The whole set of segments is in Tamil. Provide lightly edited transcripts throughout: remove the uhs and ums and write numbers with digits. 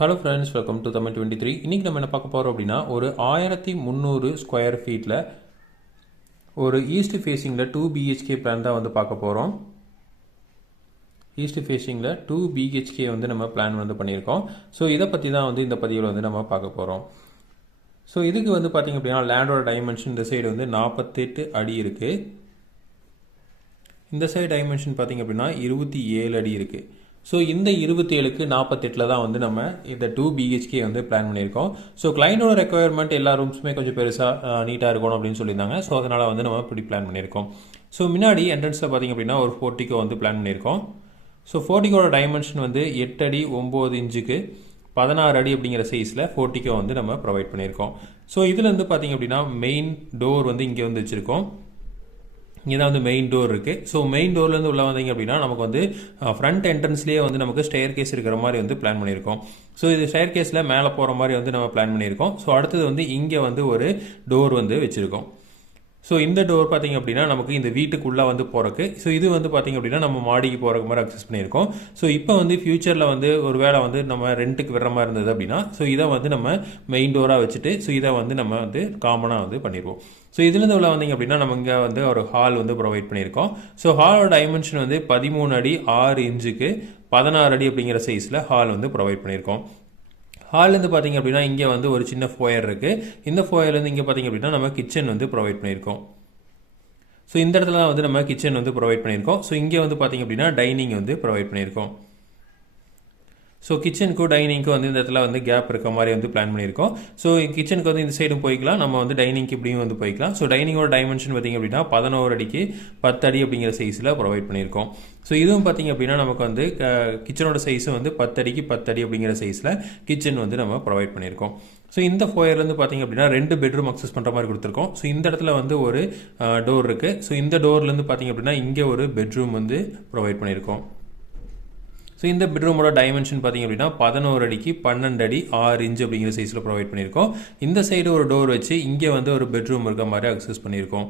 Hello friends, welcome to Tamil 23. இன்றைக்கி நம்ம என்ன பார்க்க போகிறோம் அப்படின்னா, ஒரு 1300 ஸ்கொயர் ஃபீட்டில் ஒரு ஈஸ்ட் ஃபேஸிங்கில் 2 BHK பிளான் தான் வந்து பார்க்க போகிறோம். ஈஸ்ட் ஃபேஸிங்கில் 2 BHK வந்து நம்ம பிளான் வந்து பண்ணியிருக்கோம். ஸோ இதை பற்றி தான் வந்து இந்த பதிவில் வந்து நம்ம பார்க்க போகிறோம். ஸோ இதுக்கு வந்து பார்த்திங்க அப்படின்னா, லேண்டோட டைமென்ஷன் இந்த சைடு வந்து 48 அடி இருக்குது. இந்த சைடு டைமென்ஷன் பார்த்திங்க அப்படின்னா 27 அடி இருக்குது. ஸோ இந்த 27க்கு 48 தான் வந்து நம்ம இந்த 2 BHK வந்து பிளான் பண்ணியிருக்கோம். ஸோ கிளைண்டோட ரெக்குயர்மெண்ட் எல்லா ரூம்ஸுமே கொஞ்சம் பெருசாக நீட்டாக இருக்கணும் அப்படின்னு சொல்லியிருந்தாங்க. ஸோ அதனால் வந்து நம்ம இப்படி பிளான் பண்ணியிருக்கோம். ஸோ முன்னாடி என்ட்ரன்ஸில் பார்த்திங்க அப்படின்னா ஒரு போர்ட்டிகோ வந்து பிளான் பண்ணியிருக்கோம். ஸோ போர்ட்டிகோட டைமென்ஷன் வந்து 8 அடி 9 இன்ச்சுக்கு 16 அடி அப்படிங்கிற சைஸில் போர்ட்டிகோ வந்து நம்ம ப்ரொவைட் பண்ணியிருக்கோம். ஸோ இதில் வந்து பார்த்திங்க அப்படின்னா மெயின் டோர் வந்து இங்கே வந்து வச்சுருக்கோம். இங்கே தான் வந்து மெயின் டோர் இருக்குது. ஸோ மெயின் டோர்லேருந்து உள்ள வந்தீங்க அப்படின்னா நமக்கு வந்து ஃப்ரண்ட் என்ட்ரன்ஸ்லேயே வந்து நமக்கு ஸ்டேர் கேஸ் இருக்கிற மாதிரி வந்து பிளான் பண்ணியிருக்கோம். ஸோ இது ஸ்டேர் கேஸில் மேலே போகிற மாதிரி வந்து நம்ம பிளான் பண்ணியிருக்கோம். ஸோ அடுத்தது வந்து இங்கே வந்து ஒரு டோர் வந்து வச்சுருக்கோம். ஸோ இந்த டோர் பார்த்திங்க அப்படின்னா நமக்கு இந்த வீட்டுக்குள்ளே வந்து போகிறக்கு. ஸோ இது வந்து பார்த்திங்க அப்படின்னா நம்ம மாடிக்கு போகிறக்கு மாதிரி அக்சஸ் பண்ணியிருக்கோம். ஸோ இப்போ வந்து ஃபியூச்சரில் வந்து ஒரு வேளை வந்து நம்ம ரெண்ட்டுக்கு விடுற மாதிரி இருந்தது அப்படின்னா ஸோ இதை வந்து நம்ம மெயின் டோராக வச்சுட்டு ஸோ இதை வந்து நம்ம வந்து காமனாக வந்து பண்ணிடுவோம். ஸோ இதுலேருந்து உள்ள வந்தீங்க அப்படின்னா நம்ம இங்கே வந்து ஒரு ஹால் வந்து ப்ரொவைட் பண்ணியிருக்கோம். ஸோ ஹாலோட டைமென்ஷன் வந்து 13 அடி 6 இன்ச்சுக்கு 16 அடி அப்படிங்கிற சைஸில் ஹால் வந்து ப்ரொவைட் பண்ணியிருக்கோம். ஹால்லேருந்து பார்த்திங்க அப்படின்னா இங்கே வந்து ஒரு சின்ன ஃபோயர் இருக்குது. இந்த ஃபோயர்லேருந்து இங்கே பார்த்திங்க அப்படின்னா நம்ம கிச்சன் வந்து ப்ரொவைட் பண்ணியிருக்கோம். ஸோ இந்த இடத்துல வந்து நம்ம கிச்சன் வந்து ப்ரொவைட் பண்ணியிருக்கோம். ஸோ இங்கே வந்து பார்த்திங்க அப்படின்னா டைனிங் வந்து ப்ரொவைட் பண்ணியிருக்கோம். ஸோ கிச்சனுக்கும் டைனிங்க்கும் வந்து இந்த இடத்துல வந்து கேப் இருக்க மாதிரி வந்து பிளான் பண்ணியிருக்கோம். ஸோ கிச்சனுக்கு வந்து இந்த சைடும் போய்க்கலாம், நம்ம வந்து டைனிங்க்கு இப்படியும் வந்து போய்க்கலாம். ஸோ டைனிங்கோட டைமென்ஷன் பார்த்திங்க அப்படின்னா 11 அடிக்கு 10 அடி அப்படிங்கிற சைஸில் ப்ரொவைட் பண்ணியிருக்கோம். ஸோ இதுவும் பார்த்திங்க அப்படின்னா நமக்கு வந்து கிச்சனோட சைஸும் வந்து 10 அடிக்கு 10 அடி அப்படிங்கிற சைஸில் கிச்சன் வந்து நம்ம ப்ரொவைட் பண்ணியிருக்கோம். ஸோ இந்த ஃபோயர்லேருந்து பார்த்திங்க அப்படின்னா 2 பெட்ரூம் அக்சஸ் பண்ணுற மாதிரி கொடுத்துருக்கோம். ஸோ இந்த இடத்துல வந்து ஒரு டோர் இருக்குது. ஸோ இந்த டோர்லேருந்து பார்த்திங்க அப்படின்னா இங்கே ஒரு பெட்ரூம் வந்து ப்ரொவைட் பண்ணியிருக்கோம். ஸோ இந்த பெட்ரூமோட டைமென்ஷன் பார்த்திங்க அப்படின்னா 11 அடிக்கு 12 அடி 6 இன்ச்சு அப்படிங்கிற சைஸில் ப்ரொவைட் பண்ணியிருக்கோம். இந்த சைடு ஒரு டோர் வச்சு இங்கே வந்து ஒரு பெட்ரூம் இருக்க மாதிரி அக்சஸ் பண்ணியிருக்கோம்.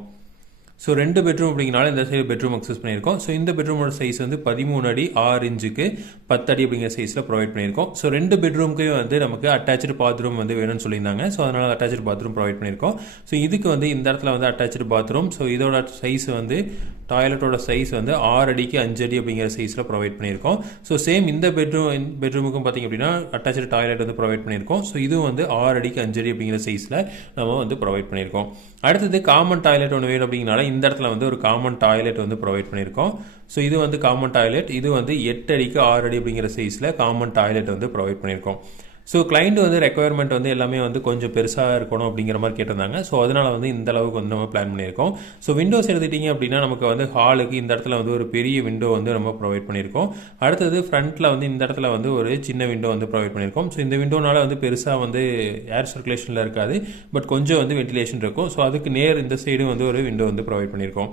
ஸோ 2 பெட்ரூம் அப்படிங்கனால இந்த சைடு பெட்ரூம் அக்சஸ் பண்ணியிருக்கோம். ஸோ இந்த பெட்ரூமோட சைஸ் வந்து 13 அடி 6 இன்ச்சுக்கு 10 அடி அப்படிங்கிற சைஸில் ப்ரொவைட் பண்ணியிருக்கோம். ஸோ 2 பெட்ரூமுக்கு வந்து நமக்கு அட்டாச்சு பாத்ரூம் வந்து வேணும்னு சொல்லியிருந்தாங்க. ஸோ அதனால் அட்டாச்சு பாத்ரூம் ப்ரொவைட் பண்ணியிருக்கோம். ஸோ இதுக்கு வந்து இந்த இடத்துல வந்து அட்டாச்சு பாத்ரூம். ஸோ இதோட சைஸ் வந்து டாய்லெட்டோட சைஸ் வந்து 6 அடிக்கு 5 அடி அப்படிங்கிற சைஸில் ப்ரொவைட் பண்ணியிருக்கோம். ஸோ சேம் இந்த பெட்ரூமுக்கும் பார்த்திங்க அப்படின்னா அட்டாச்சு டாய்லெட் வந்து ப்ரொவைட் பண்ணியிருக்கோம். ஸோ இதுவும் வந்து 6 அடிக்கு 5 அடி அப்படிங்கிற சைஸில் நம்ம வந்து ப்ரொவைட் பண்ணியிருக்கோம். அடுத்தது காமன் டாய்லெட் ஒன்று வேணும் அப்படிங்கனால இந்த இடத்துல வந்து ஒரு காமன் டாய்லெட் வந்து ப்ரொவைட் பண்ணியிருக்கோம். ஸோ இது வந்து காமன் டாய்லெட். இது வந்து 8 அடிக்கு 6 அடி அப்படிங்கிற சைஸில் காமன் டாய்லெட் வந்து ப்ரொவைட் பண்ணியிருக்கோம். ஸோ கிளைண்ட் வந்து ரெக்குயர்மெண்ட் வந்து எல்லாமே வந்து கொஞ்சம் பெருசாக இருக்கணும் அப்படிங்கிற மாதிரி கேட்டிருந்தாங்க. ஸோ அதனால் வந்து இந்த அளவுக்கு வந்து நம்ம பிளான் பண்ணியிருக்கோம். ஸோ விண்டோஸ் எடுத்துட்டிங்க அப்படின்னா நமக்கு வந்து ஹாலுக்கு இந்த இடத்துல வந்து ஒரு பெரிய விண்டோ வந்து நம்ம ப்ரொவைட் பண்ணியிருக்கோம். அடுத்தது ஃப்ரண்ட்டில் வந்து இந்த இடத்துல வந்து ஒரு சின்ன விண்டோ வந்து ப்ரொவைட் பண்ணியிருக்கோம். ஸோ இந்த விண்டோனால வந்து பெருசாக வந்து ஏர் சர்க்குலேஷனில் இருக்காது, பட் கொஞ்சம் வந்து வென்டிலேஷன் இருக்கும். ஸோ அதுக்கு நேர் இந்த சைடும் வந்து ஒரு விண்டோ வந்து ப்ரொவைட் பண்ணியிருக்கோம்.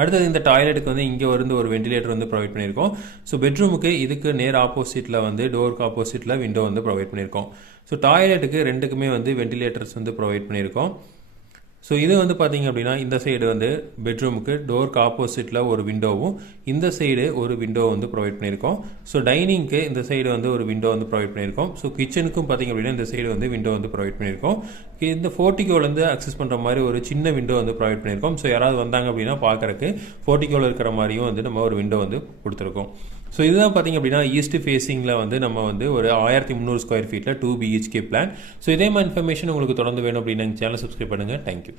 அடுத்தது இந்த டாய்லெட்டுக்கு வந்து இங்கே வந்து ஒரு வென்டிலேட்டர் வந்து ப்ரொவைட் பண்ணியிருக்கோம். ஸோ பெட்ரூமுக்கு இதுக்கு நேர் ஆப்போசிட்டில் வந்து டோருக்கு ஆப்போசிட்டில் விண்டோ வந்து ப்ரொவைட் பண்ணியிருக்கோம். ஸோ டாய்லெட்டுக்கு ரெண்டுக்குமே வந்து வென்டிலேட்டர்ஸ் வந்து ப்ரொவைட் பண்ணியிருக்கோம். ஸோ இது வந்து பார்த்திங்க அப்படின்னா இந்த சைடு வந்து பெட்ரூமுக்கு டோருக்கு ஆப்போசிட்டில் ஒரு விண்டோவும் இந்த சைடு ஒரு விண்டோ வந்து ப்ரொவைட் பண்ணியிருக்கோம். ஸோ டைனிங்க்கு இந்த சைடு வந்து ஒரு விண்டோ வந்து ப்ரொவைட் பண்ணியிருக்கோம். ஸோ கிச்சனுக்கும் பார்த்திங்க அப்படின்னா இந்த சைடு வந்து விண்டோ வந்து ப்ரொவைட் பண்ணியிருக்கோம். இந்த போர்ட்டிகோலேருந்து அக்சஸ் பண்ணுற மாதிரி ஒரு சின்ன விண்டோ வந்து ப்ரொவைட் பண்ணியிருக்கோம். ஸோ யாராவது வந்தாங்க அப்படின்னா பார்க்குறக்கு போர்ட்டிகோவில் இருக்கிற மாதிரியும் வந்து நம்ம ஒரு விண்டோ வந்து கொடுத்துருக்கோம். ஸோ இதுதான் பார்த்திங்க அப்படின்னா ஈஸ்ட் ஃபேஸிங்கில் வந்து நம்ம வந்து ஒரு 1300 ஸ்கொயர் ஃபீட்டில் 2 BHK பிளான். ஸோ இதே மாதிரி இன்ஃபர்மேஷன் உங்களுக்கு தொடர்ந்து வேணும் அப்படின்னு எங்கள் சேனல் சப்ஸ்கிரைப் பண்ணுங்கள். தேங்க்யூ.